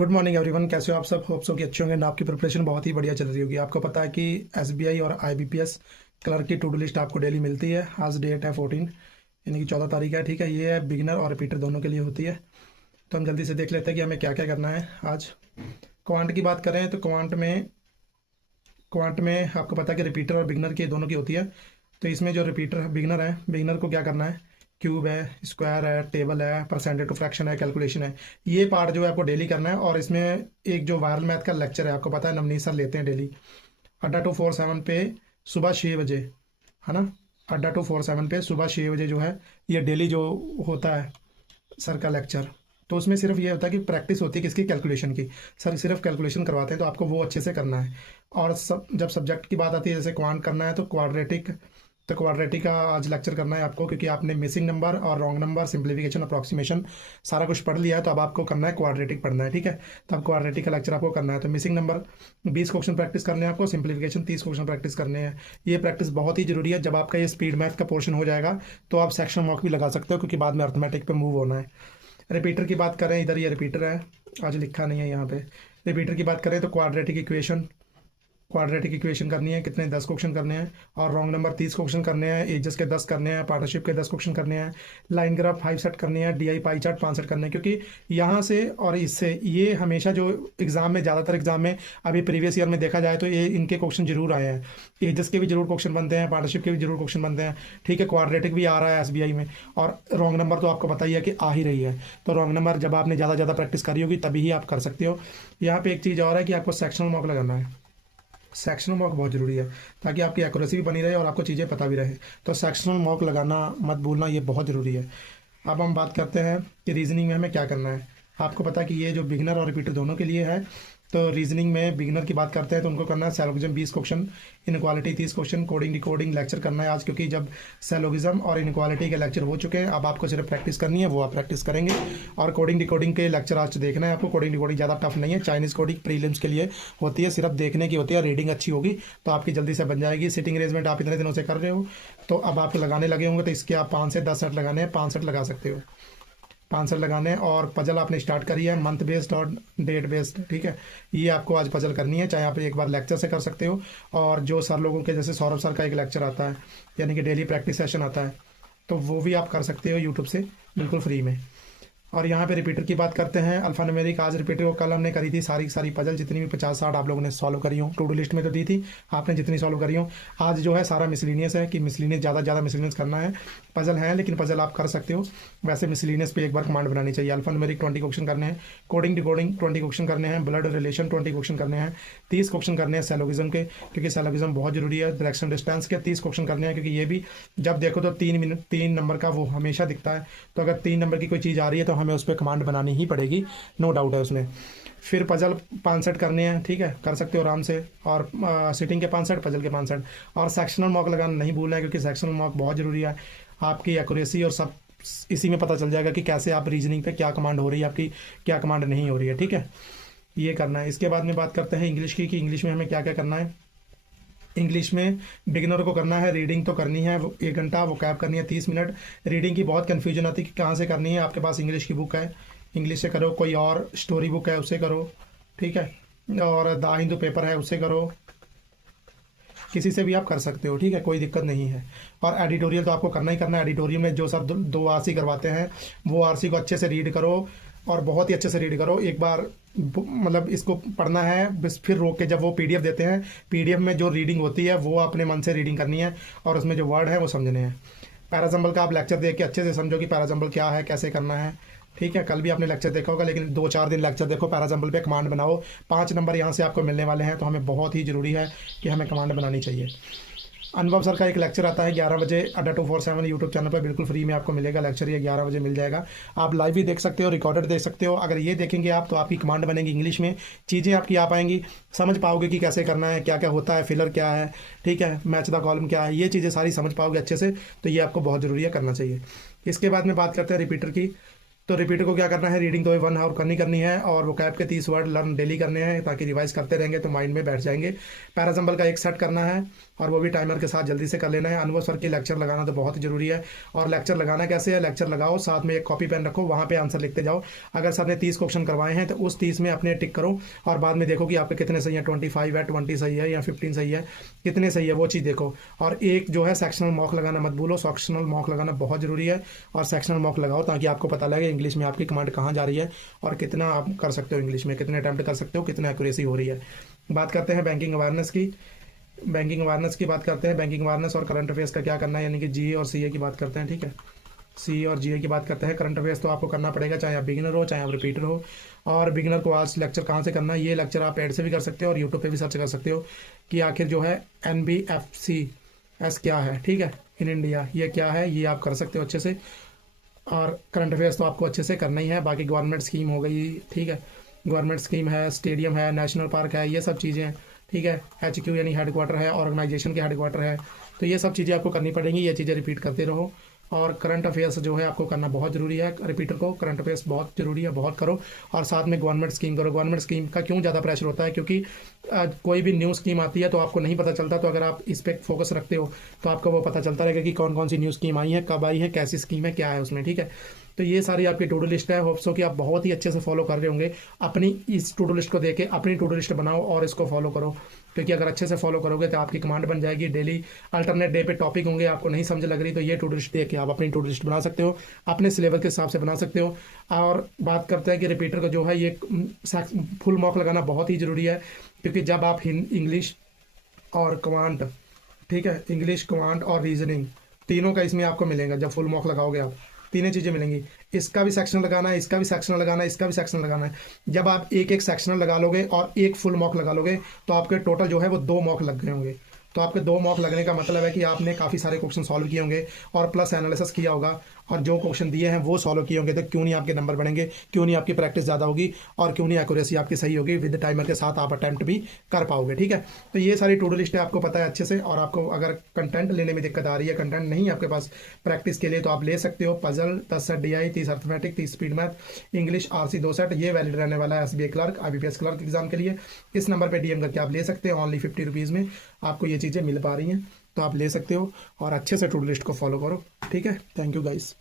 Good morning everyone, कैसे हो आप सब। होप सो कि अच्छे होंगे ना। आपकी प्रिपरेशन बहुत ही बढ़िया चल रही होगी। आपको पता है कि एसबीआई और आईबीपीएस क्लर्क की टू डू लिस्ट आपको डेली मिलती है। आज डेट है 14, यानी कि 14 तारीख है। ठीक है, ये है बिगिनर और रिपीटर दोनों के लिए होती है। तो हम जल्दी से देख लेते हैं कि हमें क्या क्या करना है आज। क्वांट की बात करें तो क्वांट में आपको पता है कि रिपीटर और बिगिनर की दोनों की होती है। तो इसमें जो रिपीटर बिगिनर है, बिगिनर को क्या करना है, क्यूब है, स्क्वायर है, टेबल है, परसेंटेज टू फ्रैक्शन है, कैलकुलेशन है। ये पार्ट जो है आपको डेली करना है। और इसमें एक जो वायरल मैथ का लेक्चर है, आपको पता है नवनीत सर लेते हैं डेली अड्डा 247 पे सुबह 6 बजे, है ना। अड्डा 247 पे सुबह 6 बजे जो है ये डेली जो होता है सर का लेक्चर। तो उसमें सिर्फ ये होता है कि प्रैक्टिस होती है किसकी, कैलकुलेशन की। सर सिर्फ कैलकुलेशन करवाते हैं, तो आपको वो अच्छे से करना है। और जब सब्जेक्ट की बात आती है, जैसे क्वांट करना है तो क्वाड्रेटिक का आज लेक्चर करना है आपको, क्योंकि आपने मिसिंग नंबर और रॉन्ग नंबर, सिंप्लीफिकेशन, अप्रॉक्सीमेशन सारा कुछ पढ़ लिया है। तो अब आपको करना है क्वाड्रेटिक पढ़ना है। ठीक है, तो अब क्वाड्रेटिक का लेक्चर आपको करना है। तो मिसिंग नंबर 20 क्वेश्चन प्रैक्टिस करने हैं आपको, सिंप्लीफिकेशन 30 क्वेश्चन प्रैक्टिस करने हैं। ये प्रैक्टिस बहुत ही जरूरी है। जब आपका ये स्पीड मैथ का पोर्शन हो जाएगा तो आप सेक्शन मॉक भी लगा सकते हो, क्योंकि बाद में अर्थमेटिक पे मूव होना है। रिपीटर की बात करें, इधर ये रिपीटर है, आज लिखा नहीं है यहाँ पे। रिपीटर की बात करें तो क्वाड्रेटिक इक्वेशन करनी है। कितने, 10 क्वेश्चन करने हैं। और रॉन्ग नंबर 30 क्वेश्चन करने हैं, एजेस के 10 करने हैं, पार्टनरशिप के 10 क्वेश्चन करने हैं, लाइन ग्राफ 5 सेट करने हैं, डीआई पाई चार्ट 5 सेट करने हैं। क्योंकि यहाँ से और इससे ये हमेशा जो एग्जाम में, ज़्यादातर एग्जाम में अभी प्रीवियस ईयर में देखा जाए तो ये इनके क्वेश्चन जरूर आए हैं। एजेस के भी जरूर क्वेश्चन बनते हैं, पार्टनरशिप के भी जरूर क्वेश्चन बनते हैं। ठीक है, क्वाड्रेटिक भी आ रहा है एसबीआई में। और रॉन्ग नंबर तो आपको पता ही है कि आ ही रही है। तो रॉन्ग नंबर जब आपने ज़्यादा प्रैक्टिस करी होगी तभी ही आप कर सकते हो। यहाँ पे एक चीज़ और है कि आपको सेक्शनल मॉक लगाना है। सेक्शनल मॉक बहुत ज़रूरी है, ताकि आपकी एक्यूरेसी भी बनी रहे और आपको चीज़ें पता भी रहे। तो सेक्शनल मॉक लगाना मत भूलना, ये बहुत ज़रूरी है। अब हम बात करते हैं कि रीजनिंग में हमें क्या करना है। आपको पता है कि ये जो बिगिनर और रिपीटर दोनों के लिए है। तो रीजनिंग में बिगिनर की बात करते हैं तो उनको करना है सैलोगिज्म 20 question, inequality 30 question, coding decoding lecture करना है आज। क्योंकि जब सैलोगिज्म और इनक्वालिटी के लेक्चर हो चुके हैं, अब आपको सिर्फ प्रैक्टिस करनी है, वो आप प्रैक्टिस करेंगे। और कोडिंग डिकोडिंग के लेक्चर आज देखना है आपको। कोडिंग डिकोडिंग ज़्यादा टफ नहीं है, चाइनीज़ कोडिंग प्रीलिम्स के लिए होती है, सिर्फ देखने की होती है। रीडिंग अच्छी होगी तो आपकी जल्दी से बन जाएगी। सिटिंग अरेंजमेंट आप इतने दिनों से कर रहे हो, तो अब आप लगाने लगे होंगे, तो इसके आप 5 से 10 सेट लगाने हैं। 5 सेट लगा सकते हो, 5 सेट लगाने हैं। और पजल आपने स्टार्ट करी है, मंथ बेस्ड और डेट बेस्ड। ठीक है, ये आपको आज पजल करनी है, चाहे आप एक बार लेक्चर से कर सकते हो। और जो सर लोगों के, जैसे सौरभ सर का एक लेक्चर आता है, यानी कि डेली प्रैक्टिस सेशन आता है, तो वो भी आप कर सकते हो यूट्यूब से बिल्कुल फ्री में। और यहाँ पे रिपीटर की बात करते हैं। अल्फा न्यूमेरिक आज रिपीटर को कल हमने करी थी, सारी पजल जितनी भी 50-60 आप लोगों ने सॉल्व करी हो। टू डू लिस्ट में तो दी थी आपने जितनी सॉल्व करी हो। आज जो है सारा मिसलिनियस है, कि मिसलिनियस ज़्यादा मिसलिनियस करना है। पजल है लेकिन पजल आप कर सकते हो। वैसे मिसलिनियस पे एक बार कमांड बनानी चाहिए। अल्फा न्यूमेरिक 20 क्वेश्चन करने हैं, कोडिंग डिकोडिंग 20 क्वेश्चन करने हैं, ब्लड रिलेशन 20 क्वेश्चन करने हैं, 30 क्वेश्चन करने हैं सैलोगिज्म के, क्योंकि सैलोगिज्म बहुत जरूरी है। डायरेक्शन डिस्टेंस के 30 क्वेश्चन करने हैं, क्योंकि ये भी जब देखो तो 3 नंबर का वो हमेशा दिखता है। तो अगर 3 नंबर की कोई चीज़ आ रही है तो हमें उस पर कमांड बनानी ही पड़ेगी, नो डाउट है उसमें। फिर पजल 5 सेट करने हैं, ठीक है, कर सकते हो आराम से। और सिटिंग के 5 सेट, पजल के 5 सेट। और सेक्शनल मॉक लगाना नहीं भूलना है, क्योंकि सेक्शनल मॉक बहुत जरूरी है। आपकी एक्यूरेसी और सब इसी में पता चल जाएगा कि कैसे आप रीजनिंग पे क्या कमांड हो रही है आपकी, क्या कमांड नहीं हो रही है। ठीक है, ये करना है। इसके बाद में बात करते हैं इंग्लिश की, कि इंग्लिश में हमें क्या क्या करना है। इंग्लिश में बिगिनर को करना है, रीडिंग तो करनी है 1 घंटा, वो कैब करनी है 30 मिनट। रीडिंग की बहुत कन्फ्यूजन आती है कि कहाँ से करनी है। आपके पास इंग्लिश की बुक है, इंग्लिश से करो। कोई और स्टोरी बुक है उससे करो, ठीक है। और द हिंदू पेपर है उससे करो, किसी से भी आप कर सकते हो, ठीक है, कोई दिक्कत नहीं है। और एडिटोरियल तो आपको करना ही करना है। एडिटोरियल में जो सर 2 आरसी करवाते हैं, वो आरसी को अच्छे से रीड करो, और बहुत ही अच्छे से रीड करो। एक बार मतलब इसको पढ़ना है, बस फिर रोक के जब वो पीडीएफ देते हैं, पीडीएफ में जो रीडिंग होती है वो अपने मन से रीडिंग करनी है, और उसमें जो वर्ड है वो समझने हैं। पैराजम्बल का आप लेक्चर देख के अच्छे से समझो कि पैराजम्बल क्या है, कैसे करना है। ठीक है, कल भी आपने लेक्चर देखा होगा, लेकिन 2-4 दिन लेक्चर देखो, पैराजम्बल पे कमांड बनाओ। 5 नंबर यहाँ से आपको मिलने वाले हैं, तो हमें बहुत ही ज़रूरी है कि हमें कमांड बनानी चाहिए। अनुभव सर का एक लेक्चर आता है 11 बजे अड्डा 247 यूट्यूब चैनल पर, बिल्कुल फ्री में आपको मिलेगा लेक्चर। ये 11 बजे मिल जाएगा। आप लाइव भी देख सकते हो, रिकॉर्डेड देख सकते हो। अगर ये देखेंगे आप तो आपकी कमांड बनेगी इंग्लिश में, चीज़ें आपकी आ पाएंगी, समझ पाओगे कि कैसे करना है, क्या क्या होता है, फिलर क्या है, ठीक है, मैच द कॉलम क्या है, ये चीज़ें सारी समझ पाओगे अच्छे से। तो ये आपको बहुत ज़रूरी है, करना चाहिए। इसके बाद में बात करते हैं रिपीटर की। तो रिपीटर को क्या करना है, रीडिंग तो 1 आवर करनी है, और वो कैप के 30 वर्ड लर्न डेली करने हैं ताकि रिवाइज करते रहेंगे तो माइंड में बैठ जाएंगे। पैराजम्बल का 1 सेट करना है और वो भी टाइमर के साथ जल्दी से कर लेना है। अनुभव सर की लेक्चर लगाना तो बहुत जरूरी है, और लेक्चर लगाना कैसे है, लेक्चर लगाओ, साथ में एक कॉपी पेन रखो, वहाँ पे आंसर लिखते जाओ। अगर सर ने 30 क्वेश्चन करवाए हैं तो उस 30 में अपने टिक करो, और बाद में देखो कि आपके कितने सही है, 25 है, 20 सही है या 15 सही है, कितने सही है वो चीज़ देखो। और एक जो है सेक्शनल मॉक लगाना मत भूलो, सेक्शनल मॉक लगाना बहुत जरूरी है, और सेक्शनल मॉक लगाओ ताकि आपको पता लगे इंग्लिश में आपकी कमांड कहाँ जा रही है और कितना आप कर सकते हो इंग्लिश में, कितने अटैम्प्ट कर सकते हो, कितना एक्यूरेसी हो रही है। बात करते हैं बैंकिंग अवेयरनेस की। बैंकिंग अवेयरनेस की बात करते हैं, बैंकिंग अवेयरनेस और करंट अफेयर्स का क्या करना है, यानी कि जीए और सीए की बात करते हैं। ठीक है, सी और जीए की बात करते हैं। करंट अफेयर्स तो आपको करना पड़ेगा, चाहे आप बिगिनर हो चाहे आप रिपीटर हो। और बिगिनर को आज लेक्चर कहाँ से करना है, ये लेक्चर आप ऐड से भी कर सकते हो और यूट्यूब पे भी सर्च कर सकते हो कि आखिर जो है NBFCS क्या है, ठीक है, इन इंडिया, ये क्या है, ये आप कर सकते हो अच्छे से। और करंट अफेयर्स तो आपको अच्छे से करना ही है। बाकी गवर्नमेंट स्कीम हो गई, ठीक है, गवर्नमेंट स्कीम है, स्टेडियम है, नेशनल पार्क है, ये सब चीज़ें हैं, ठीक है। HQ यानी हेडक्वार्टर है, ऑर्गेनाइजेशन के हेडक्वार्टर है, तो ये सब चीज़ें आपको करनी पड़ेंगी, ये चीज़ें रिपीट करते रहो। और करंट अफेयर्स जो है आपको करना बहुत ज़रूरी है, रिपीटर को करंट अफेयर्स बहुत ज़रूरी है, बहुत करो। और साथ में गवर्नमेंट स्कीम करो। गवर्नमेंट स्कीम का क्यों ज़्यादा प्रेशर होता है, क्योंकि कोई भी न्यू स्कीम आती है तो आपको नहीं पता चलता, तो अगर आप इस पर फोकस रखते हो तो आपको वो पता चलता रहेगा कि कौन कौन सी न्यू स्कीम आई है, कब आई है, कैसी स्कीम है, क्या है उसमें, ठीक है। तो ये सारी आपकी टू डू लिस्ट है, होप्सो कि आप बहुत ही अच्छे से फॉलो कर रहे होंगे। अपनी इस टू डू लिस्ट को देके अपनी टू डू लिस्ट बनाओ और इसको फॉलो करो, क्योंकि अगर अच्छे से फॉलो करोगे तो आपकी कमांड बन जाएगी। डेली अल्टरनेट डे पे टॉपिक होंगे, आपको नहीं समझ लग रही तो ये टू डू लिस्ट देख के आप अपनी टू डू लिस्ट बना सकते हो, अपने सिलेबस के हिसाब से बना सकते हो। और बात करते हैं कि रिपीटर को जो है ये फुल मॉक लगाना बहुत ही ज़रूरी है, क्योंकि जब आप इंग्लिश और कमांड, ठीक है, इंग्लिश कमांड और रीजनिंग तीनों का इसमें आपको मिलेगा। जब फुल मॉक लगाओगे आप तीनों चीज़ें मिलेंगी, इसका भी सेक्शन लगाना है, इसका भी सेक्शन लगाना है, इसका भी सेक्शन लगाना है। जब आप एक एक सेक्शनल लगा लोगे और एक फुल मॉक लगा लोगे तो आपके टोटल जो है वो 2 मॉक लग गए होंगे। तो आपके 2 मॉक लगने का मतलब है कि आपने काफ़ी सारे क्वेश्चन सॉल्व किए होंगे और प्लस एनालिसिस किया होगा, और जो क्वेश्चन दिए हैं वो सॉल्व किए होंगे, तो क्यों नहीं आपके नंबर बढ़ेंगे, क्यों नहीं आपकी प्रैक्टिस ज़्यादा होगी, और क्यों नहीं एक्यूरेसी आपकी सही होगी, विद टाइमर के साथ आप अटैम्प्ट भी कर पाओगे, ठीक है। तो ये सारी टू डू लिस्ट है, आपको पता है अच्छे से। और आपको अगर कंटेंट लेने में दिक्कत आ रही है, कंटेंट नहीं आपके पास प्रैक्टिस के लिए, तो आप ले सकते हो puzzle 10 set DI, 30 arithmetic, 30 speed math, English RC 2 set, ये वैलिड रहने वाला है SBI clerk, IBPS clerk exam के लिए। इस नंबर पर DM करके आप ले सकते हो, ओनली 50 रुपीज़ में आपको ये चीज़ें मिल पा रही हैं, तो आप ले सकते हो और अच्छे से टू डू लिस्ट को फॉलो करो, ठीक है। Thank you guys.